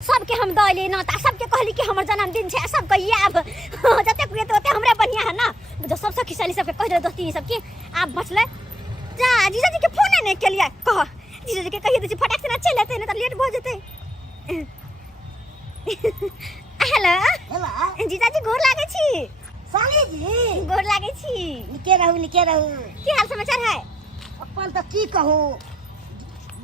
सबके हम दले ना ता सबके कहली कि हमर जन्मदिन छे सब कहिए अब जते कुए तो हमरे बढ़िया है ना जो सब खिसाली सबके कह दे दोस्ती सब की आप बचले जा जीजा जी के फोन नहीं के लिए कह जीजा जी के कहिए दे फटाक से ना चल लेते ना तो लेट हो जेते हेलो हेलो जीजा जी गोर लागे छी साली जी गोर लागे छी निके रहू की हाल समाचार है अपन तो की कहूं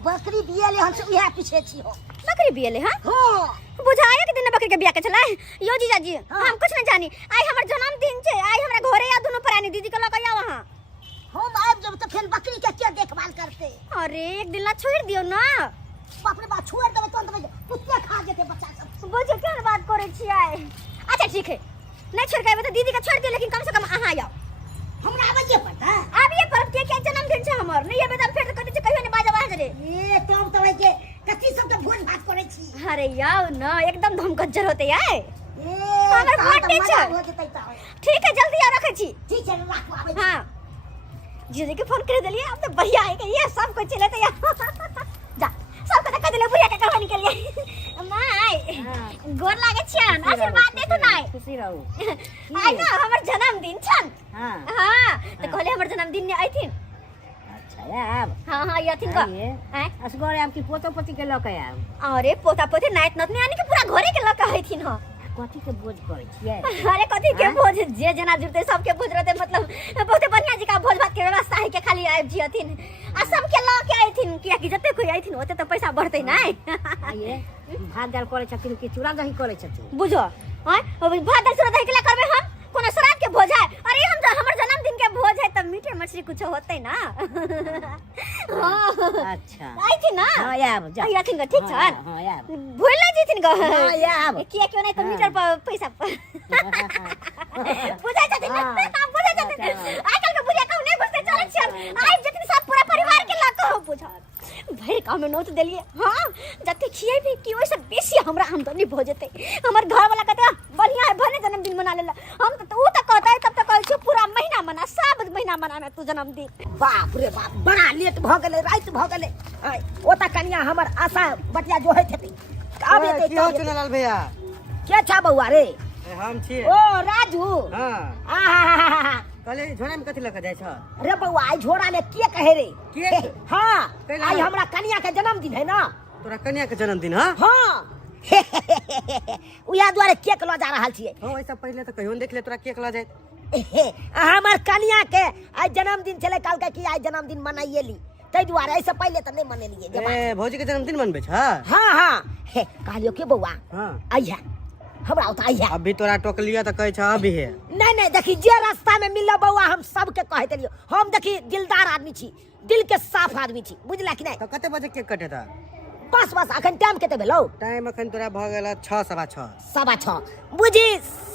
बकरी बियाले हम से उहा पीछे छी हो बकरी बियाले हां हां बुझाया के दिन बकरी के बिया के चला यो जीजा जी हाँ। हम कुछ नहीं जानी आई हमर जन्मदिन छे आई हमरा घरे या दोनों प्राणी दीदी के लग आया वहां हम आब जब तो फिर बकरी के क्या देखभाल करते अरे एक दिन ला छोड़ दियो ना बाप रे बाप छोड़ देबे तो कुत्ते खा जेते बच्चा सब बुझे केन बात करे छी आई अच्छा ठीक है नहीं छोड़ के तो दीदी का छोड़ दियो लेकिन कम से कम आहा आओ हमरा आबे पड़ता अब ये पर्व के जन्मदिन छे हमर नहीं ये फिर तो कहते कहियो नहीं बाजा बाज रे ए तब तो के कथि सब के भोज भात करे छी अरे यार ना एकदम धमकज्जर होते यार ए हमर बर्थडे मजा छै हो जेतै त ठीक है जल्दी आ रखे छी ठीक है राखो आबे हां जीजा के फोन कर दिलिए अब तो बढ़िया है कि ये सब कुछ चले तो यार जा सब को कह दिले बुढ़िया के कहानी के लिए माय गोर लागे छियन आशीर्वाद दे तू नाय खुशी रहू आई ना हमर जन्मदिन छन हां हां तो कहले हमर जन्मदिन ने आइथिन अच्छा यार हां याथिन का हैं असगरे आपकी पोतो पोती के लक आब अरे पोता पोती नाइत नतनी यानी कि पूरा घरे के लक आइथिन हो कथि के भोज करे छियै अरे कथि के भोज जे जना जुड़ते सबके भोज रहते मतलब बहुत बढ़िया जी का भोज भात के व्यवस्था है के खाली आइब जियथिन आ सबके ल के आइथिन किया कि जते कोई आइथिन ओते तो पैसा बढ़ते नहीं ये भात दाल करे छथिन कि चूड़ा दही करे छथिन बुझो हां भात दाल चूड़ा दही के ला करबे हम कोनो शराब के भोज है अरे हम हमर जन्मदिन के भोज है तब मीठे मछली कुछ होते ना अच्छा आइथिन ना हां यार जा आइथिन का ठीक छन हां यार भूल ना जीथिन का हां यार किया क्यों नहीं तो मीटर पर पैसा बुझा जाते ना बुझा जाते आजकल के बुढ़िया कहू नहीं बुझते चले छियन आई जतनी सब पूरा परिवार के ला कहू बुझा भाई काम में नोट देलिए हां जते खियै भी कि ओइ से बेसी हमरा आमदनी भ जेते हमर घर वाला कहते बढ़िया है भने जन्मदिन मना लेला हम तो ऊ त कहता है तब तक कहै पूरा महीना मना सब महीना मनाना तू जन्मदिन बाप रे बाप बड़ा लेट भ गेले रात भ गेले ओता कनिया हमर आशा बटिया जो है छथि आबे ते की हो चुनलाल भैया के छा बउआ रे हम छी ओ राजू हां आहा कले झोरा में कथि लक जाय छ रे बउआ आई झोरा में के कहे रे के? हां आई हमरा कनिया के जन्मदिन है ना तोरा कन्या के जन्मदिन हां हां उया द्वारे केक ल जा रहल छियै हां ऐसा पहले तो कहियो देख ले तोरा केक ल जाय हमर कनिया के आज जन्मदिन चले काल के की आज जन्मदिन मनाइएली तै द्वारे ऐसे पहले त नहीं मनेलिए ए भौजी के जन्मदिन मनबे छ हां हां कहलियो के बउआ हां आइया हमरा उत आइया अभी तोरा टोकलिया त कहै छ अभी है नहीं देखी जे रास्ता में मिलल बउआ हम सबके कह देलियो हम देखी दिलदार आदमी छी दिल के साफ आदमी छी बुझला कि नहीं तो कते बजे केक कटे था बस अखन टाइम केते भेलौ टाइम अखन तोरा भ गेल 6:15 6:15 बुझी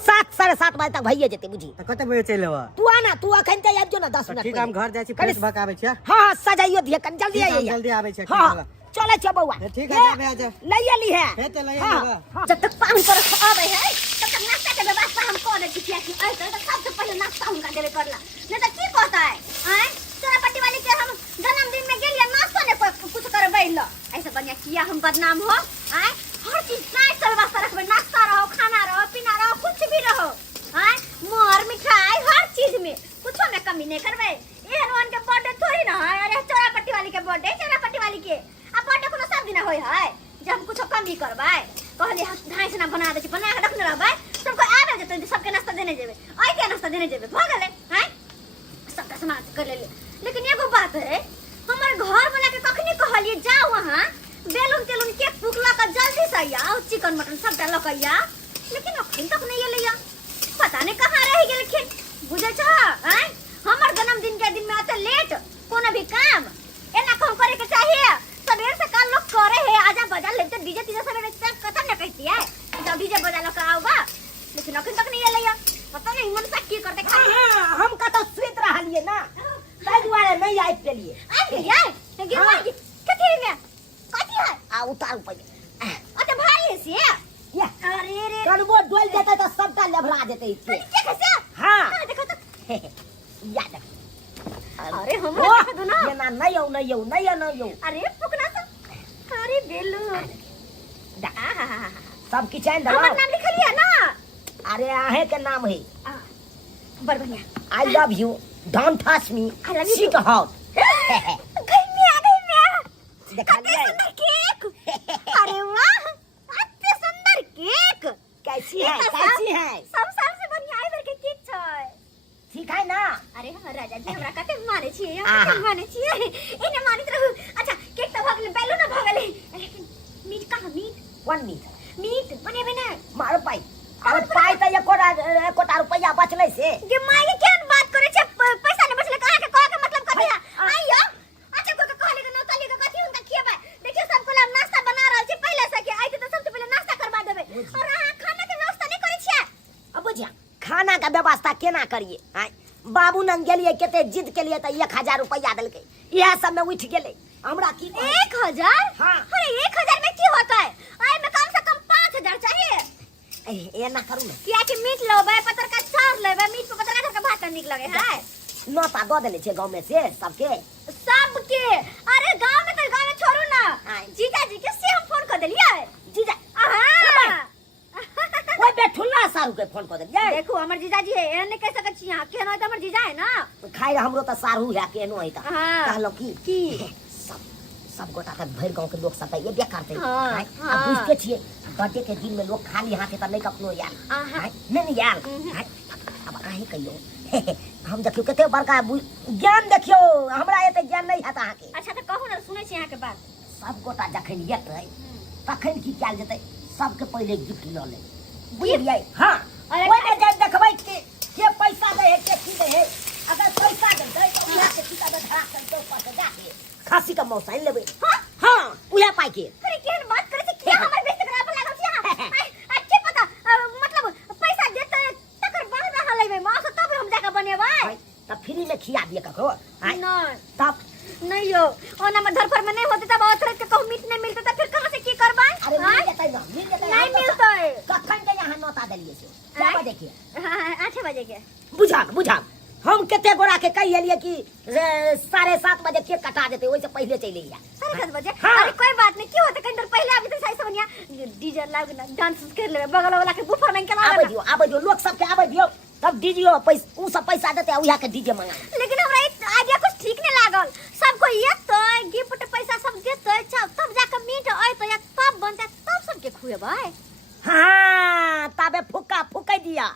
7 7:30 बजे तक भइए जेते बुझी त कते बजे चल लेबा तू आना तू अखन ते आबि जो ना 10 मिनट ठीक हम घर जाय छी फ्रेश भक आबै छी हां सजाइयो दिए कन जल्दी ठीक, हम आइए जल्दी आबै छी, ठीक हां है। चले छ बउआ ठीक है जाबे आजा लइए ली है हे ते लइए हाँ, लेबा हाँ। जब तक पानी पर आवे है तब तक नाश्ता के व्यवस्था हम कर दी थी ऐसे तो सबसे पहले नाश्ता उनका देवे करला नहीं तो की कहता है हैं तोरा पट्टी वाली के हम जन्मदिन में गेलिए नाश्ता ने कुछ करबै ल ऐसे बढ़िया किया हम बदनाम हो हैं हर चीज नाश्ता व्यवस्था रखबे नाश्ता रहो खाना रहो पीना रहो कुछ भी रहो हैं मोर मिठाई हर चीज में कुछ में कमी नहीं करबे एहन के बर्थडे थोड़ी ना है अरे चोरा पट्टी वाली के बर्थडे चोरा पट्टी वाली के अब बर्थडे कोनो सब दिन होय है जब हम कुछ कम भी करबै कहली ढाई से ना बना दे छी बना के रखने रहबै सबको आबे जेतै सबके नाश्ता देने जेबै आई के नाश्ता देने जेबै भ गेलै हैं सबका समाज कर ले लेकिन एगो बात है हमर घर वाला के कखनी कहलिए जाओ वहां बेलून तेलून केक फुकला का जल्दी से आओ चिकन मटन सब डाल कइया लेकिन अखन तक नहीं एलिया पता नहीं कहां रह गेलखिन बुझै छ हैं हमर जन्मदिन के दिन में आते लेट कोनो भी काम एना काम करे के चाहिए सबेर से कल लोग करे है आजा बजा लेते डीजे तीजे सबेर कथा न कहती है जब डीजे बजा लो का आओगा लेकिन अखन तक नहीं आइया पता नहीं मन से की करते खाली हम का तो सुत रहलिए ना ताई द्वारे नहीं आइ पेलिए आ गया गिरवा कथि है कथि है आ उतार पहिले अते भारी है से या अरे रे कड़बो डोल देते तो सबटा लेभरा देते इसके के कैसे हां देखो तो या देख अरे हमरा देख दो ना ये ना नहीं हो अरे फुकना तो अरे बेलून सब किचन दो हमर नाम लिखलिए ना। अरे आहे के नाम है बड़ बढ़िया। I love you don't touch me I love you sit too. हॉट घर में आ गई मैं। देखा कितने लिया सुंदर केक। अरे वाह कितने सुंदर केक। कैसी है एक कैसी है सब साल से बढ़िया आई बेर के केक छै। ठीक है ना अरे हमर राजा जी हमरा कते माने छियै हम आहा। कते माने छियै एने मानित रहू। अच्छा केक त भ गेलै बैलून भ गेलै लेकिन मीट कहाँ मीट वन मिनट मीट बनेबे ना। मारो पाई और पाई तो एक कोटा रुपया बचले से गे माय के केहन बात करे छै पैसा नै बचले कहाँ के कह के मतलब कथि है आइयो। अच्छा को कहले के नौतली के कथि हुनका खियबै देखियो सब को नाश्ता बना रहल छी पहले से के आइ त सबसे पहले नाश्ता करबा देबै और अहाँ खाना के व्यवस्था नै करै छियै। अब बुझिया खाना का व्यवस्था केना करिए आय बाबू नंग गेलिए केते जिद के लिए त 1000 रुपया देलकै इहा सब में उठ गेलै हमरा की 1000। हाँ। अरे 1000 में की होता है आइ में कम से कम 5000 चाहिए। ए ना करू ना किया कि मीट लेबै पतर का चार लेबै मीट पे पतर का भात निक लगे है नौता दो देले छे गांव में से सबके सबके। अरे गांव में छोड़ू ना जीजा जी के से हम फोन कर देलिए जीजा आहा ओए बेठुल्ला सारू के फोन कर देलिए देखो हमर जीजा जी है एहन कह सकै छी अहाँ केहन होय त हमर जीजा है ना। खाइ हमरो त सारू है केनो है त हाँ। कहलो की की सब गोटा के भर गांव के लोग सब ये बेकार थे हाँ, आय, हाँ। अब बुझते छिए बर्थडे के दिन में लोग खाली हाथे त नहीं कखनो यार आहा। आय, नहीं यार आय, अब अहीं कहियो हम देखियो कते बड़का ज्ञान देखियो हमरा एते ज्ञान नहीं है अहाँ के। अच्छा त कहू ना सुनै छी अहाँ के बात। सब गोटा जखन येतै तखन की कैल जेतै सबके पहले गिफ्ट ल ले बुझलियै। हां अरे ओइ में जाय देखबै के पैसा दे है के की दे है अगर पैसा देतै त उहा के सीधा धरा कर तो पैसा जाके खासी का मौसा लेबै। हां उहा पाई के अरे केहन बात करे छी के हमर बेइज्जती कराबे लागल छी अहाँ आ के पता मतलब पैसा देतै तकर बाद अहाँ लेबै मां से तब हम जाके बनेबै त फ्री में खिया दिए ककरो आय नहीं तब नहीं यो ओना में धरफर में नहीं होते तब औथरे के कहूं मीट नहीं मिलते तब फिर कहां से की करबै। अरे मिल जेतै ना मिल जेतै नहीं मिलतै कखन के यहाँ नौता देलिए से क्या बजे के 8 बजे के बुझा हम केते गोरा के कहि एलिए कि 7:30 बजे केक कटा देते ओइ से पहले चले या 7:30 बजे। हाँ। अरे कोई बात नहीं की होते कहीं देर पहले अभी तो सही समझिया डीजे लाग ना डांस कर लेबे बगल वाला के बुफर में के आबे लाग दियो लोग सब के आबे दियो तब डीजे पैसा उ सब पैसा देते उहा के डीजे मंगा। लेकिन हमरा आइडिया कुछ ठीक नहीं लागल सबको येतै गिफ्ट पैसा सब देतै तब जाके मीट आइतै तब बनतै तब सबके खुएबै। हां तबे फुका दिया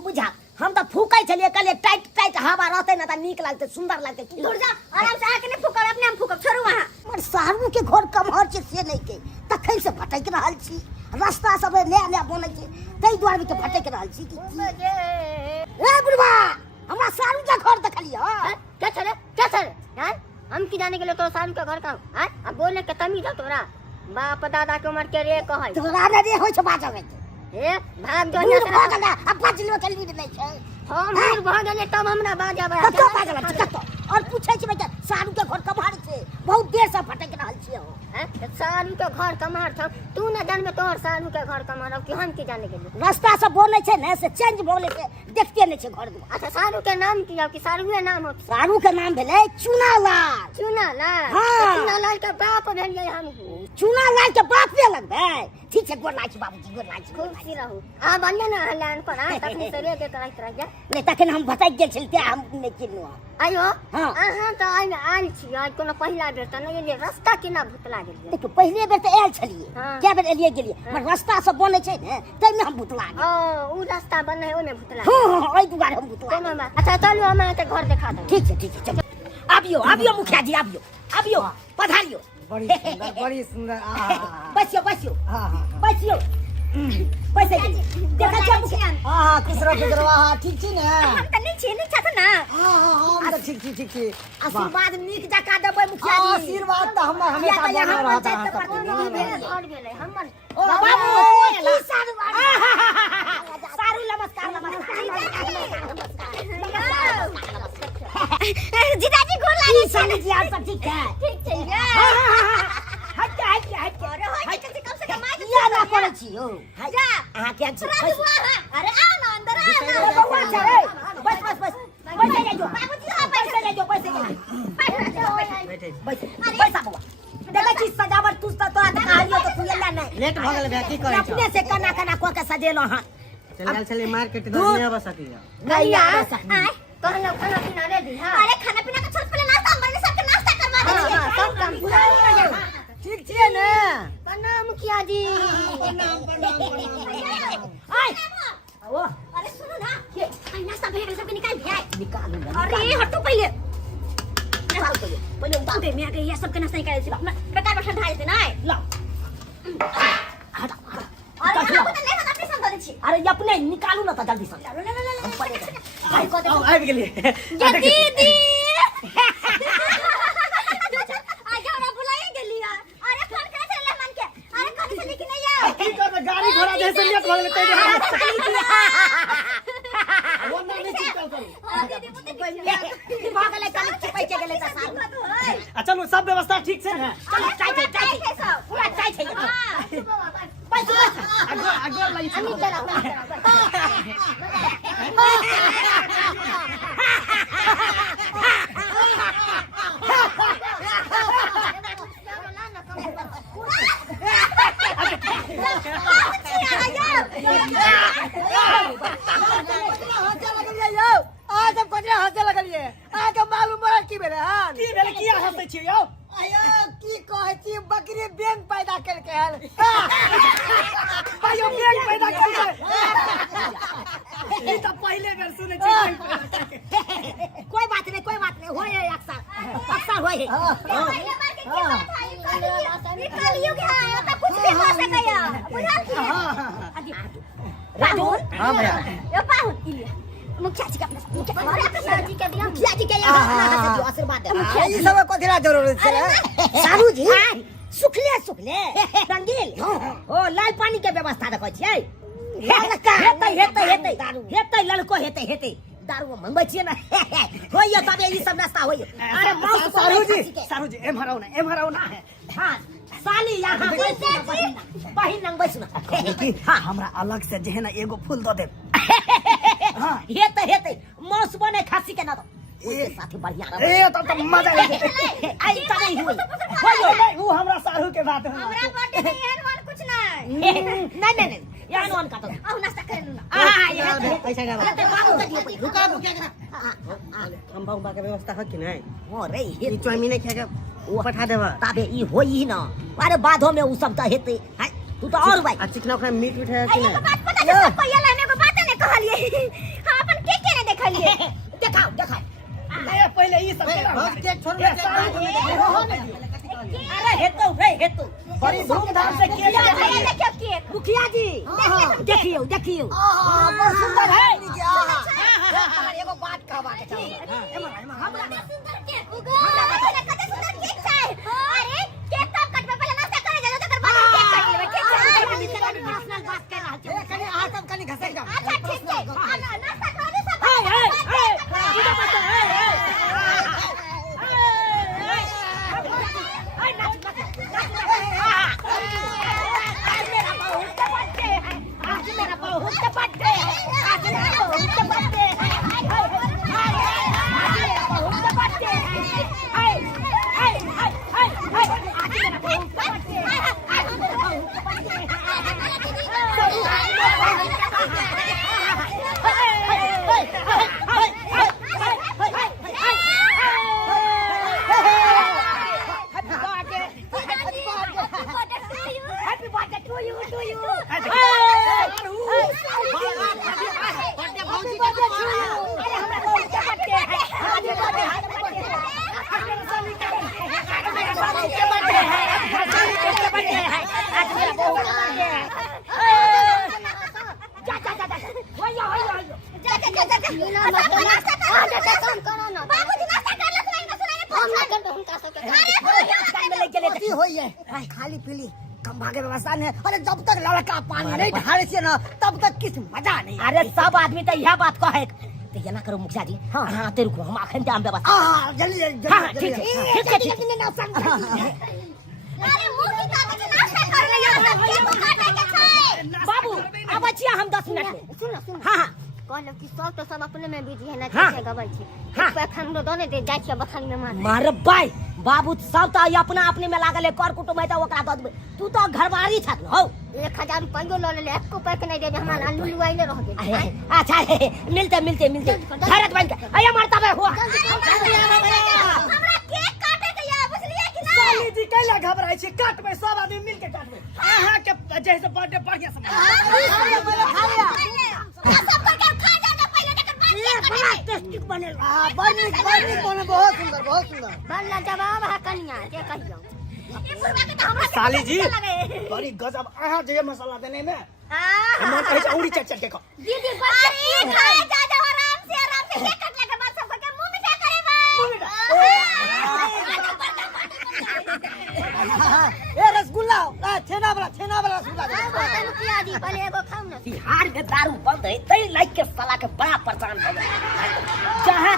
बुझा हम तो फूकै छलिए कले टाइट हवा रहते ना त नीक लागते सुंदर लागते दूर जा आराम से आके नहीं फुकब अपने हम फुकब छोड़ू वहां। हमर सारू के घर कमहर छै से नहीं के तखन से भटक रहल छी रास्ता सब ले बनै छै तै द्वार के भटक रहल छी ए बुढ़वा हमरा सारू के घर देखलियो क्या चले हैं हम की जाने के लिए तो सारू के घर का हैं अब बोलने के तमीज है तोरा बाप दादा के उम्र के रे कहै तोरा रे होय छ बाजबै ए भाग जो दूर यहाँ भाग ना अब बचलो के लीड नहीं छै हम दूर भाग गए तब हमरा बाजाबे कतो पागल छी कतो और पूछै छी बेटा सारू के घर कमहर छै बहुत देर से भटक रहल छी हो हैं सारू के घर कमार छ तू न जानबे तोहर सारू के घर कमार अब की हम की जाने के लिए। रास्ता से बोलै छै ने से चेंज बोलै छै देखते नहीं छै घर दुआर। अच्छा सारू के नाम की कि सारूए नाम हो सारू के नाम भेलै चुनालाल चुनालाल हाँ। चुनालाल के बाप भेलिए हम चुनालाल के बापे लगबै ठीक छै गोर लागी बाबूजी गोर लागी खूब सी रहू आ बनिए ना हलान पर आ तखनी से रे के करैत रह जा नहीं तखन हम भटक गेल छलिए हम नहीं चिन्हू आयो हाँ। अहाँ तो आइल छी आज कोनो पहिला बेर त नहीं रास्ता केना भुतला गेलिए। देखो पहले बेर तो आयल छलिए हाँ। क्या बेर एलिए गेलिए मगर रास्ता सब बनै छै ने तै में हम भुतला गेल ऊ रास्ता बन है ओने भुतला हां ओइ दुआरे हम भुतला कोनो बात अच्छा चलू हमरा के घर दिखा दो। ठीक छै चलो आबियो मुखिया जी आबियो पधारियो बड़ी सुंदर बसियो बसियो पैसे देखा छै मुखिया खुश रहो ठीक छी ने हम त नहीं छी नहीं छथ ना हम तो ठीक छी आशीर्वाद नीक जका देबै मुखिया जी आशीर्वाद तो हमरा हमेशा या देने तो रहता यहाँ है पंचायत घर गेलै हमर बाबू की सारू सारू नमस्कार जीजाजी गोर लागै छै साली जी आप सब ठीक है ठीक छै गे हट अरे होय छै कम से कम आज या ना करे छी ओ जा अहाँ के छी अरे आओ ना अंदर आओ ना बउआ छै रे बस पैसे ले जो बाबूजी हां पैसे ले जो पैसे पैसा बउआ देखै छी सजावट तू तो कहालियो तो तू एला नहीं लेट भ गेल बे की करे छ अपने से कना को के सजेलो हां चल मार्केट दनिया बसकिया नहीं आ आय कहलो खाना पीना रेडी हां अरे खाना पीना का छोड़ पहले नाश्ता हमरे सबके नाश्ता करवा दे हां सब काम पूरा ठीक छियै ने प्रणाम मुखिया जी आय ओ अरे सुनो ना ये नाश्ता भेल सबके निकाल दिया निकालू अरे हटो पहले पहले उतार दे मैं आके ये सबके नाश्ता निकाल छी बेकार बैठल ढाई से ना ला हटा अरे हम तो नहीं अपने संग छी अरे ये अपने निकालू ना तो जल्दी से आइ गेली ये दीदी आज हमरा बुलाए गेली अरे फोन करे से मेहमान के अरे कौन से लेके नहीं आओ की कर गाड़ी घोड़ा जैसे लेट भ गेल ते वो ना नहीं चिंता करू भागले चल छिपै के गेले त साल चलो सब व्यवस्था ठीक छै ने चल चाय सब पूरा चाय छै पैसा अगर लाई छै आज हम कोने हंसे लगलिए आके मालूम पड़ा की भेले हां की भेल किया हंसै छी यौ आयो की कहै छी बकरी बैंक पैदा करके हल भाइयो बैंक पैदा करके ई त पहिले बेर सुनै छी कोई बात नहीं होय है अक्सर होय है पहले बार के बात है निकालियो के आता कुछ भी हो सकया बुझल की राजू हां भैया ये पाहुन इलिया मुखिया जी के अपना मुखिया जी के दिया मुखिया जी के यहाँ जो आशीर्वाद दे ई सब कथिरा जरूरत छै सारू जी सुखले रंगील ओ लाल पानी के व्यवस्था देखै छियै हेतै लड़को हेतै दारू मंगबै छियै ना होइए तबे ई सब नाश्ता होइए अरे मौत सारू जी एम हराउ ना हां साली यहाँ बहिन नंग बैस ना हां हमरा अलग से जे है ना एगो फूल द दे हां हेतै मौस बने खासी के ना दो ओके साथी बढ़िया ए तब तो मजा आइ आई तबे हुई ऊ हमरा सारू के बात है हमरा बर्थडे में एहन वाल कुछ नहीं नहीं यहाँ नॉन का तो आओ नाश्ता करे लूना पैसा का अरे बाबू का दियो रुका हम बाबा के व्यवस्था है कि नहीं ओ रे ई चौमी नहीं खाके वो पठा देबा ताबे ई होई ना अरे बाधो में उ सब त हेतै तू तो और भाई आ चिकना ओकरा मीट उठा कि एगो नहीं बात पता छै सब पहिया लाइन एगो बात नहीं कहलिए हां अपन के ने देखलिए देखाओ ए पहले ई सब के छोड़ अरे हेतौ बड़ी धूमधाम से किया देखियो केक मुखिया जी देखियो बहुत सुंदर है एगो बात कहबा के चाही हमरा सुंदर केक उगो कते सुंदर केक छै अरे केक तो कटबे पहले नाश्ता करे जा तकर बाद केक काट लेबे ठीक छै पर्सनल बात कर रहल छै कनी आ सब कनी घसै जा अच्छा ठीक छै नाश्ता करे सब खाली पीली खंभा के व्यवस्था नहीं। अरे जब तक लड़का पानी नहीं ढाले से ना तब तक किस मजा नहीं। अरे सब आदमी तो यह बात कहे तो ये ना करो मुखिया जी। हाँ हाँ तेरे को हम आखिर टाइम व्यवस्था। हाँ जल्दी हाँ ठीक है ठीक है। अरे मुंह की ताकत से नाश्ता कर ले यार, केक को काटे के खाए। बाबू अब बचिया हम 10 मिनट में। सुन हाँ हाँ कहलो कि सब तो सब अपने में बिजी है ना, हाँ। कैसे गबल छी हाँ। पैक हम लोग दोने दे जाय छी बखानी में मार मारे भाई बाबू सब तो अपना अपने में लागल है। कर कुटुम है तो ओकरा दऽ देबै। तू तो घरवारी छत हो। 1000 रुपया ले ले, एको पैक नहीं दे हमारा आलू लुआइले रह गेल। अच्छा मिलते भारत बन के आया मारता बे हुआ। हमरा केक काटे के या बुझलिए कि नहीं? साली जी कैला घबराई छी? काटबै सब आदमी मिल के काटबै। अहाँ के जैसे बर्थडे बढ़िया से सब करके खा जाना पहले लेकिन बाद केक काटे। टेस्टिक बनेल। बनी बने बहुत सुंदर बहुत सुंदर। बनला जवाब है कन्या के कहियो। ये बुढ़वा के तो हमरा साली जी लगे। बड़ी गजब अहाँ जे मसाला देने में हां मन कहै छै औरी चट के खा। दीदी बस अरे खाए जा आराम से केक कटले के बाद सब करके मुंह मीठा करे भाई। ए रसगुल्ला छेना वाला रसगुल्ला दे। मुखिया जी पहले एगो खाऊ ना। बिहार में दारू बंद है तई लाइक के साला के बड़ा परेशान हो गए। जहां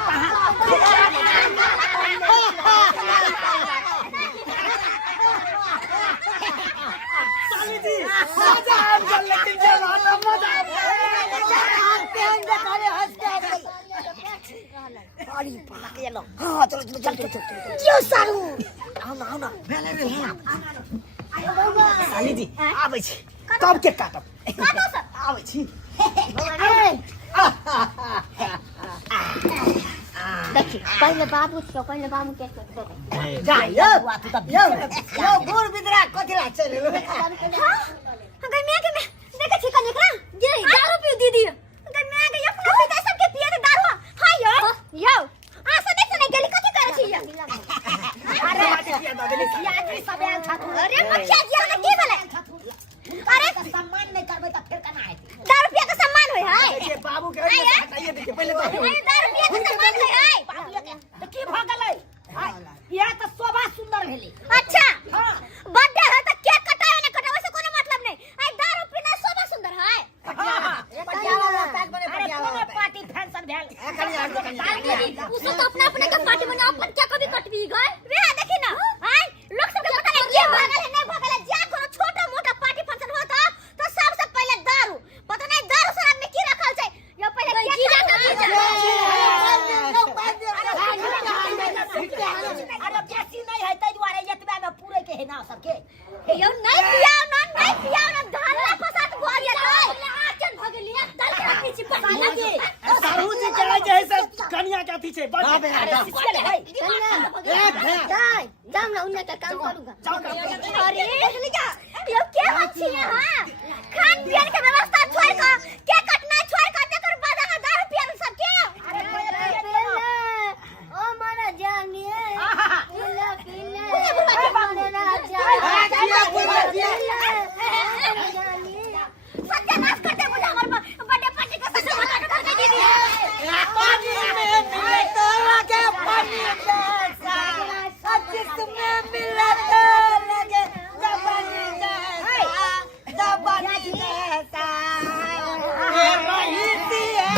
साली जी मजा आ गया लेकिन जब मजा अरे पाक ये लो। हाँ चलो क्यों सारू आओ ना साली जी आबै छी कब के काटब काटो सब। आबै छी। देखी पहले बाबू के दे। जा यो तू त यो गुड़ बिदरा कथिला चले। हां अगर मैं के देखे छी कने एकरा ये दारू पी दीदी। अगर मैं के अपना पिता सब के पिए दारू। हां यो आ से देख नहीं गेली कथि करे छी। अरे याद सब आयल था। अरे मुखिया जी हमरा की बोले? अरे सम्मान नहीं करबै त फिर केना हेतै? दारू पिए के सम्मान होय है। ये बाबू के हटाइए देखिए पहले तो अरे दारू पिए के सम्मान होय है। बाबू के त की भ गेलै? यह तो शोभा सुंदर भेलै। अच्छा हां बर्थडे है तो केक कटावे ना कटावे से कोनो मतलब नहीं। आई दारू पीना शोभा सुंदर है। पटियाला वाला पैक बने अरे पटियाला कोनो वाला पैक। पार्टी फंक्शन भेल। उसको तो अपना अपने का पार्टी बना अपन क्या कभी कटवी गए वे देखी ना। आई लोग सब के पता नहीं क्या भागल है नहीं भागल है। जा कोनो छोटा मोटा पार्टी फंक्शन होता तो सबसे पहले दारू पता नहीं दारू शराब में की रखल छै। यो पहले केक अरे बेसी नहीं है तै दुआरे एतबा में पूरे के है ना सबके। यो नहीं पिया ना धारा फसात भ गेल है। आचन भ गेल है दल के पीछे पसाला जी साहू जी कहे जे है से कन्या के अथी छै बड़ अरे सिस्टम है। जाय जाम ना उन्ने का काम करूंगा। अरे यो क्या बात छी हां खान पियन के व्यवस्था छोड़ के केक कटना छोड़ के तकर बाद अहाँ दारू पियन सब के। ओ मारा जानी है सत्यानाश करते मुझे हमारे बर्थडे पार्टी का सब कर दे दीदी। पानी में मिले तो लगे पानी जैसा जिसमें मिले तो लगे जवानी जैसा ये रही है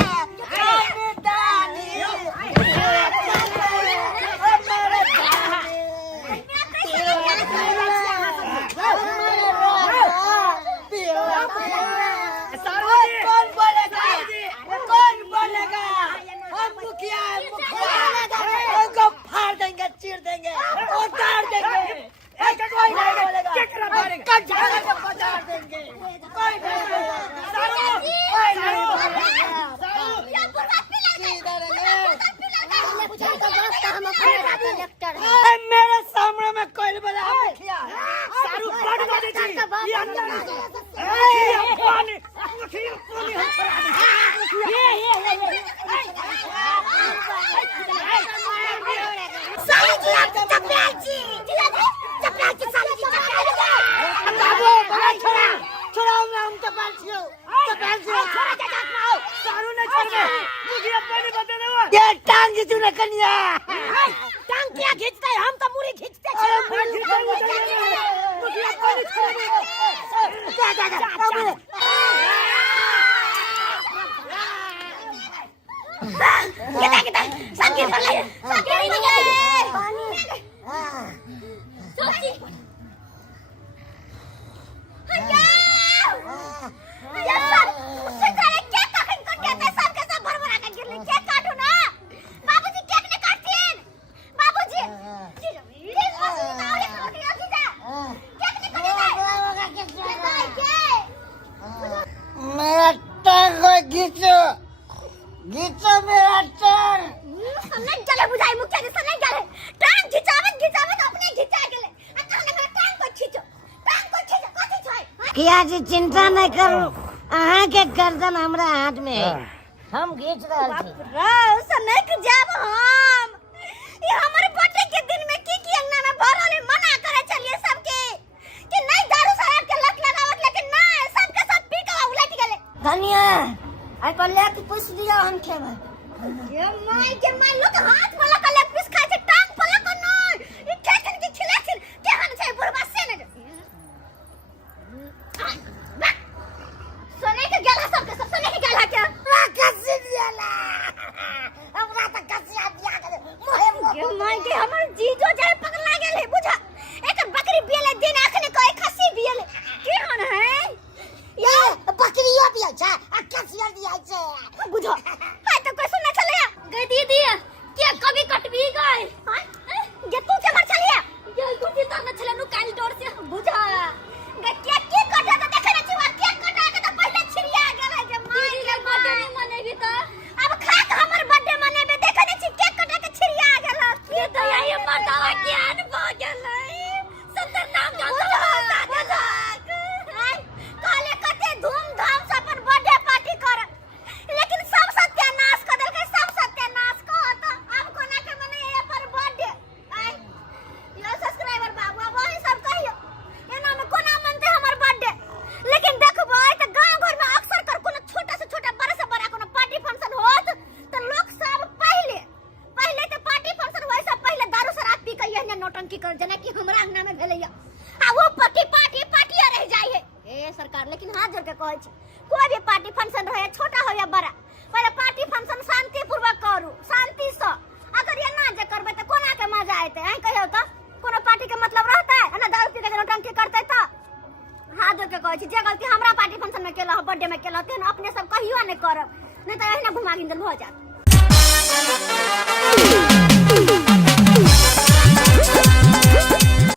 अमदानी कौन बोलेगा हम मुखिया उनको फाड़ देंगे चीर देंगे उतार देंगे कोई नहीं बोलेगा कट जाएगा बजा देंगे कोई नहीं मेरे सामने में कोई बोला मुखिया सारू बड़ बाजे छी ये अंदर पानी पानी हम छोड़ा दे। साली जी आप चपराची साली जी बाबू बड़ा छोड़ा मैं उनके पास छियो छोड़ा जा आओ सारू ने छोड़ मुझे पानी बदले देवा। ये टांग जी तूने कन्या टांग क्या खींचते हम तो पूरी खींचते मुखिया पानी छोड़ किता सब गिर पड़ गए सब गिर गए पानी सोची या सर उससे करे केक काटन कट गया सब के सब भरभरा के गिरले केक काटो ना बाबूजी केक ने काटतीन बाबूजी रे बताओ रे रोटी आती जा केक ने काटे मेरा टांग को खींचो मेरा टांग सन्ने गले बुझाई मुखिया जी सन्ने गले टांग घिचावत अपने घिचा गेले आता मेरा टांग को खींचो कथि छै किया जी चिंता नहीं करू अहाँ के गर्दन हमरा हाथ में है हम खींच रहल छी सन्ने के जाब हम ये हमर बर्थडे के दिन में की अंगना में भरले मना करे चलिए सबके कि नहीं दारू शराब के लत लगावत लेकिन ना सबके सब पी के उलट गेले धनिया आई पर लेके पूछ दिया हम खेबै ये माय लोग हाथ वाला का लेग पीस खाए छै टांग पला को नहीं ई खेखन की खिलाछन केहन छै बुढ़बा से ने सोने के गेला सबके सब सोने के गेला क्या कसी दियाला हमरा त कसिया दिया के मोहे ये माय के हमर जीजो जाय पगला गेले बुझा एक बकरी बियले दिन आखने कोई खसी बियले केहन है ये बकरिया दिया छै आ कसिया दिया छै बुझा हाय तो कोई सुनना चले गई दीदी के कभी कटबी गई हां ये तू के मर चलिए ये गुटी तो न चले नु काल डोर से बुझा गे के कटा तो देखे न छिवा के कटा के तो पहले छिरिया गेले जे माय के बर्थडे नहीं मनेबी तो अब खा के हमर बर्थडे मनेबे देखे न छी के कटा के छिरिया गेला ये तो ये बतावा ज्ञान भ गेलै सत्तर नाम काले कते धूमधाम से अपन बर्थडे पार्टी कर लेकिन सब सत्यानाश कर देलकै सब सत्यानाश कहत अब कोना के मने पर बर्थडे आई यो सब्सक्राइबर बाबू अब वही सब कहियो एना में कोना मनते हमर बर्थडे लेकिन देखबो त गांव घर में अक्सर कर कोनो छोटा से छोटा बड़ा से बड़ा कोनो पार्टी फंक्शन होत त लोग सब पहले त पार्टी फंक्शन होय से पहले दारू शराब पी के यहने नौटंकी कर जना कि हमरा अंगना में भेलैया आ वो पार्टी रह जाय है ए सरकार लेकिन हाथ जोड़ के कहै छी कोई भी पार्टी फंक्शन रहे छोटा हो या बड़ा पहले पार्टी फंक्शन शांति पूर्वक करू शांति से अगर ये ना जे करबे त कोना के मजा आते हैं कहियो त कोनो पार्टी के मतलब रहता है ना दारू पी के नौटंकी करते त हाथ जोड़ के कहै छी जे गलती हमरा पार्टी फंक्शन में केला बर्थडे में केला तेन अपने सब कहियो नहीं करब नहीं त एहिना घुमा गिंदल भ जात